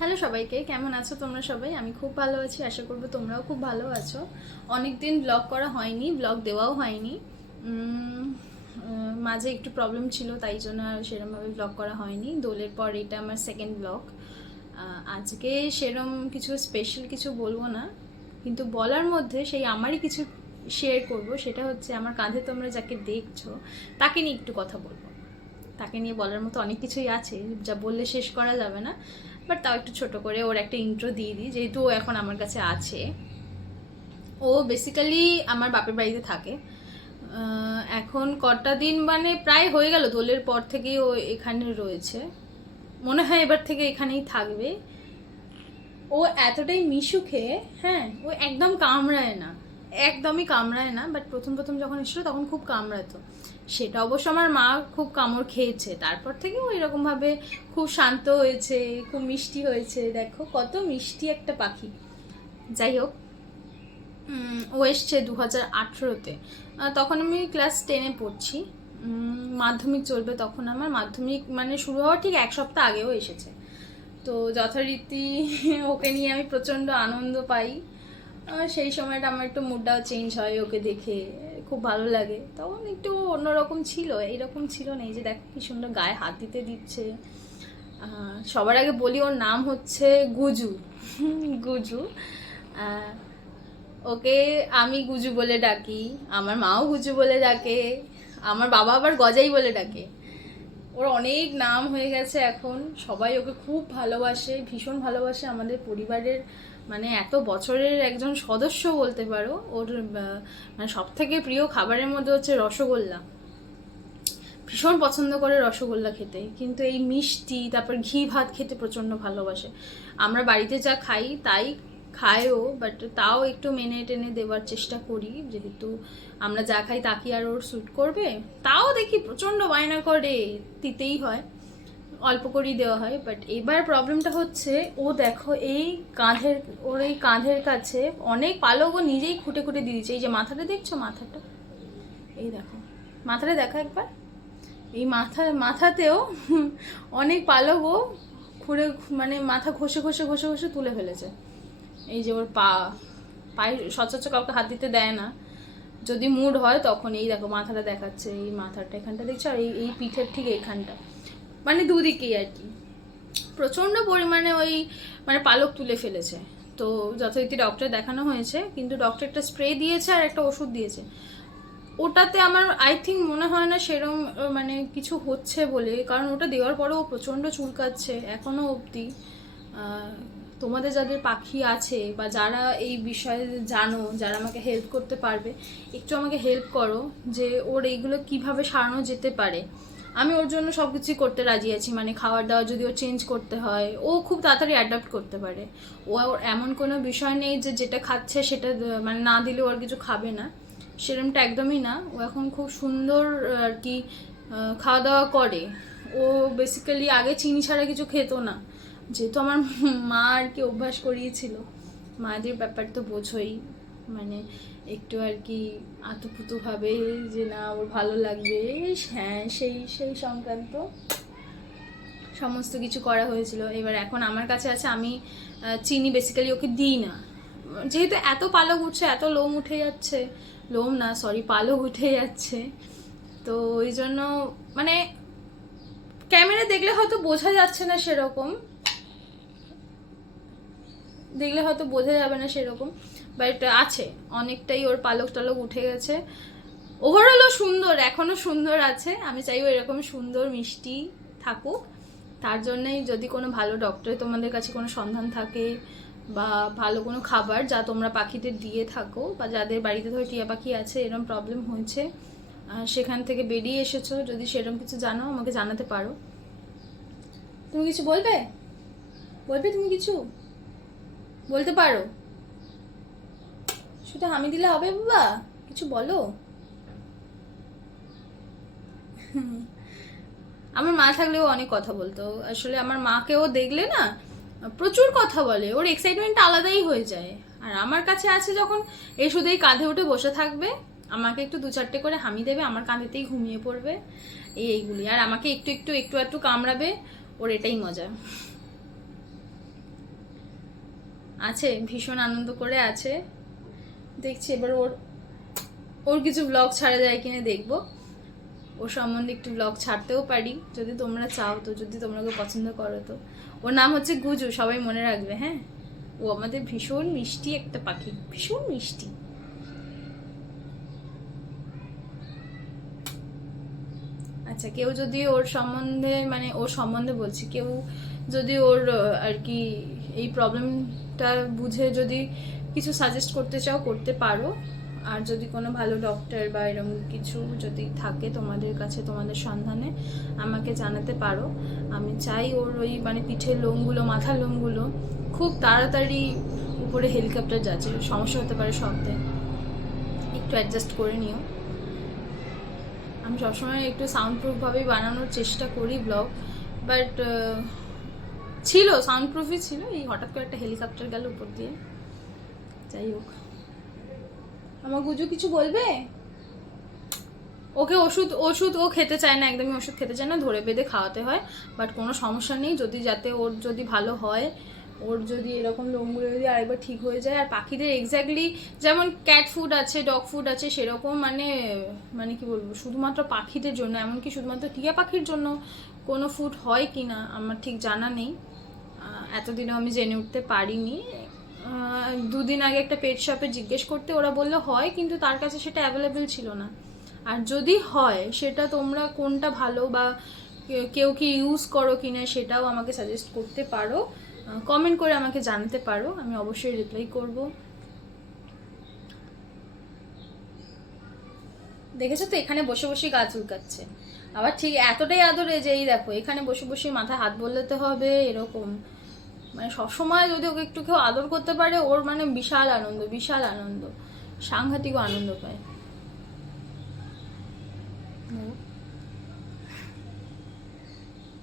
Hello সবাইকে, কেমন আছো তোমরা সবাই? আমি খুব ভালো আছি, আশা করবো তোমরাও খুব ভালো আছো। অনেকদিন ব্লগ করা হয়নি, ব্লগ দেওয়াও হয়নি। মাঝে একটু প্রবলেম ছিল, তাই জন্য আর সেরমভাবে ব্লগ করা হয়নি। দোলের পর এটা আমার সেকেন্ড ব্লগ। আজকে সেরম কিছু স্পেশাল কিছু বলবো না, কিন্তু বলার মধ্যে সেই আমারই কিছু শেয়ার করব। সেটা হচ্ছে আমার কাঁধে তোমরা যাকে দেখছো তাকে নিয়ে একটু কথা বলবো। তাকে নিয়ে বলার মতো অনেক কিছুই আছে, যা বললে শেষ করা যাবে না। বাট তাও একটু ছোট করে ওর একটা ইন্ট্রো দিয়ে দিই, যেহেতু ও এখন আমার কাছে আছে। ও বেসিক্যালি আমার বাপের বাড়িতে থাকে। এখন কটা দিন মানে প্রায় হয়ে গেল, দোলের পর থেকেই ও এখানে রয়েছে। মনে হয় এবার থেকে এখানেই থাকবে। ও এতটাই মিশুকে, হ্যাঁ, ও একদম কামড়ায় না, একদমই কামড়ায় না। বাট প্রথম প্রথম যখন এসেছিল তখন খুব কামড়াতো। সেটা অবশ্য আমার মা খুব কামড় খেয়েছে, তারপর থেকে ও এরকমভাবে খুব শান্ত হয়েছে, খুব মিষ্টি হয়েছে। দেখো কত মিষ্টি একটা পাখি। যাই হোক, ও এসছে 2018-তে। তখন আমি ক্লাস 10-এ পড়ছি। মাধ্যমিক চলবে তখন আমার। মাধ্যমিক মানে শুরু হওয়ার ঠিক এক সপ্তাহ আগেও এসেছে। তো যথারীতি ওকে নিয়ে আমি প্রচণ্ড আনন্দ পাই। সেই সময়টা আমার একটু মুডটাও চেঞ্জ হয় ওকে দেখে, খুব ভালো লাগে। তখন একটু অন্যরকম ছিল, এইরকম ছিল না। এই যে দেখো কি সুন্দর গায়ে হাত দিতে দিচ্ছে। সবার আগে বলি ওর নাম হচ্ছে গুজু। গুজু। ওকে আমি গুজু বলে ডাকি, আমার মাও গুজু বলে ডাকে, আমার বাবা আবার গজাই বলে ডাকে। ওর অনেক নাম হয়ে গেছে এখন। সবাই ওকে খুব ভালোবাসে, ভীষণ ভালোবাসে আমাদের পরিবারের। মানে এত বছরের একজন সদস্য বলতে পারো। ওর মানে সব থেকে প্রিয় খাবারের মধ্যে হচ্ছে রসগোল্লা। ভীষণ পছন্দ করে রসগোল্লা খেতে, কিন্তু এই মিষ্টি তারপর ঘি ভাত খেতে প্রচণ্ড ভালোবাসে। আমরা বাড়িতে যা খাই তাই খায়ও, বাট তাও একটু মেনে টেনে দেওয়ার চেষ্টা করি, যেহেতু আমরা যা খাই তা কি আর ওর স্যুট করবে। তাও দেখি প্রচণ্ড বায়না করে, দিতেই হয়, অল্প করেই দেওয়া হয়। বাট এবার প্রবলেমটা হচ্ছে, ও দেখো এই কাঁধের, ওর এই কাঁধের কাছে অনেক পালক ও নিজেই খুঁটে খুঁটে দিয়ে দিচ্ছে। এই যে মাথাটা দেখছো, মাথাটা এই দেখো, মাথাটা দেখো একবার। এই মাথাতেও অনেক পালক ও খুঁড়ে, মানে মাথা ঘষে ঘষে ঘষে ঘষে তুলে ফেলেছে। এই যে ওর পায়ে সচরাচর কাউকে হাত দিতে দেয় না, যদি মুড হয় তখন। এই দেখো মাথাটা দেখাচ্ছে, এই মাথাটা এখানটা দেখছো, আর এই পিঠের ঠিক এইখানটা, মানে দুদিকেই আর কি প্রচণ্ড পরিমাণে ওই মানে পালক তুলে ফেলেছে। তো যথারীতি ডক্টর দেখানো হয়েছে, কিন্তু ডক্টর একটা স্প্রে দিয়েছে আর একটা ওষুধ দিয়েছে। ওটাতে আমার আই থিঙ্ক মনে হয় না সেরম মানে কিছু হচ্ছে বলে, কারণ ওটা দেওয়ার পরেও প্রচণ্ড চুলকাচ্ছে এখনও অবধি। তোমাদের যাদের পাখি আছে বা যারা এই বিষয়ে জানো, যারা আমাকে হেল্প করতে পারবে, একটু আমাকে হেল্প করো যে ওর এইগুলো কিভাবে সারানো যেতে পারে। আমি ওর জন্য সব কিছুই করতে রাজি আছি, মানে খাবার দাবার যদি ও চেঞ্জ করতে হয়, ও খুব তাড়াতাড়ি অ্যাডাপ্ট করতে পারে। ওর এমন কোনো বিষয় নেই যে যেটা খাচ্ছে সেটা মানে না দিলে ওর কিছু খাবে না, সেরমটা একদমই না। ও এখন খুব সুন্দর আর কি খাওয়া দাওয়া করে। ও বেসিক্যালি আগে চিনি ছাড়া কিছু খেত না, যেহেতু আমার মা আর কি অভ্যাস করিয়েছিল। মায়েদের ব্যাপার তো বোঝোই, মানে একটু আর কি আতুপুতুভাবে যে না ওর ভালো লাগবে, হ্যাঁ, সেই সেই সংক্রান্ত সমস্ত কিছু করা হয়েছিল। এবার এখন আমার কাছে আছে, আমি চিনি বেসিক্যালি ওকে দিই না, যেহেতু এত পালক উঠছে, এত লোম উঠে যাচ্ছে, লোম না সরি পালক উঠে যাচ্ছে। তো ওই জন্য মানে ক্যামেরা দেখলে হয়তো বোঝা যাচ্ছে না সেরকম, দেখলে হয়তো বোঝা যাবে না সেরকম, বাট আছে অনেকটাই ওর পালক টালক উঠে গেছে। ওভারঅলও সুন্দর, এখনো সুন্দর আছে। আমি চাইবো এরকম সুন্দর মিষ্টি থাকুক। তার জন্যই যদি কোনো ভালো ডক্টর তোমাদের কাছে কোনো সন্ধান থাকে, বা ভালো কোনো খাবার যা তোমরা পাখিদের দিয়ে থাকো, বা যাদের বাড়িতে ধরো টিয়া পাখি আছে, এরকম প্রবলেম হয়েছে, সেখান থেকে বেরিয়ে এসেছো, যদি সেরকম কিছু জানো আমাকে জানাতে পারো। তুমি কিছু বলবে? বলবে তুমি কিছু বলতে পারো, শুধু হামি দিলে হবে বাবা, কিছু বলো। আমার মা থাকলেও অনেক কথা বলতো। আসলে আমার মাকেও দেখলে না প্রচুর কথা বলে, ওর এক্সাইটমেন্টটা আলাদাই হয়ে যায়। আর আমার কাছে আছে যখন, এই শুধুই কাঁধে উঠে বসে থাকবে, আমাকে একটু দু চারটে করে হামি দেবে, আমার কাঁধেতেই ঘুমিয়ে পড়বে, এইগুলি। আর আমাকে একটু একটু একটু একটু কামড়াবে, ওর এটাই মজা। আছে, ভীষণ আনন্দ করে আছে। দেখছি এবার ওর ওর কিছু ব্লগ ছাড়া যায় কিনা দেখবো। ওর সম্বন্ধে একটু ব্লগ ছাড়তেও পারি যদি তোমরা চাও, তো যদি তোমরা ওকে পছন্দ করো তো। ওর নাম হচ্ছে গুজু, সবাই মনে রাখবে, হ্যাঁ। ও আমাদের ভীষণ মিষ্টি একটা পাখি, ভীষণ মিষ্টি। আচ্ছা, কেউ যদি ওর সম্বন্ধে, মানে ওর সম্বন্ধে বলছি, কেউ যদি ওর আর কি এই প্রবলেমটা বুঝে যদি কিছু সাজেস্ট করতে চাও করতে পারো। আর যদি কোনো ভালো ডক্টর বা এরকম কিছু যদি থাকে তোমাদের কাছে, তোমাদের সন্ধানে, আমাকে জানাতে পারো। আমি চাই ওর ওই মানে পিঠের লোমগুলো, মাথার লোমগুলো খুব তাড়াতাড়ি উপরে হেলিকপ্টার যাচ্ছে, সমস্যা হতে পারে শব্দে, একটু অ্যাডজাস্ট করে নিও। আমি সবসময় একটু সাউন্ড প্রুফভাবেই বানানোর চেষ্টা করি ব্লগ, বাট ছিল সাউন্ড প্রুফই ছিল, এই হঠাৎ করে একটা হেলিকপ্টার গেল উপর দিয়ে। যাই হোক, আমার গুজু কিছু বলবে? ওকে ওষুধ ও খেতে চায় না, একদমই ওষুধ খেতে চায় না, ধরে বেঁধে খাওয়াতে হয়। বাট কোনো সমস্যা নেই, যদি যাতে ওর যদি ভালো হয়, ওর যদি এরকম লোমগুলো যদি আরেকবার ঠিক হয়ে যায়। আর পাখিদের এক্স্যাক্টলি যেমন ক্যাট ফুড আছে, ডগ ফুড আছে, সেরকম মানে মানে কি বলবো, শুধুমাত্র পাখিদের জন্য, এমনকি শুধুমাত্র টিয়া পাখির জন্য কোনো ফুড হয় কি না আমার ঠিক জানা নেই, এতদিনও আমি জেনে উঠতে পারিনি। দুদিন আগে একটা পেট শপে জিজ্ঞেস করতে ওরা বললো হয়, কিন্তু তার কাছে সেটা অ্যাভেলেবেল ছিল না। আর যদি হয় সেটা তোমরা কোনটা ভালো বা কেউ কি ইউজ করো কিনা সেটাও আমাকে সাজেস্ট করতে পারো, কমেন্ট করে আমাকে জানাতে পারো, আমি অবশ্যই রিপ্লাই করব। দেখেছো তো, এখানে বসে বসে গা চুলকাচ্ছে, আবার ঠিক এতটাই আদরে যে এই দেখো এখানে বসে বসে মাথায় হাত বোলাতে হবে এরকম। মানে সবসময় যদি ওকে একটু কেউ আদর করতে পারে, ওর মানে বিশাল আনন্দ, বিশাল আনন্দ, সাংঘাতিক আনন্দ পায়।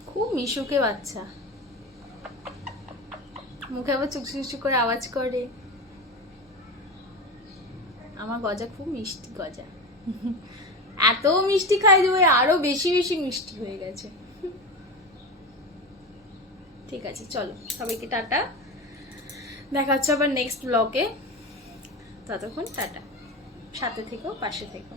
খুব মিশুকে বাচ্চা, মুখে আবার চুকচুকচুক করে আওয়াজ করে। আমার গজা খুব মিষ্টি গজা, এত মিষ্টি খাই যে ওই আরো বেশি বেশি মিষ্টি হয়ে গেছে। ঠিক আছে, চলো সবাইকে টাটা, দেখা হচ্ছে আবার নেক্সট ব্লগে। ততক্ষণ টাটা, সাথে থেকো, পাশে থেকো।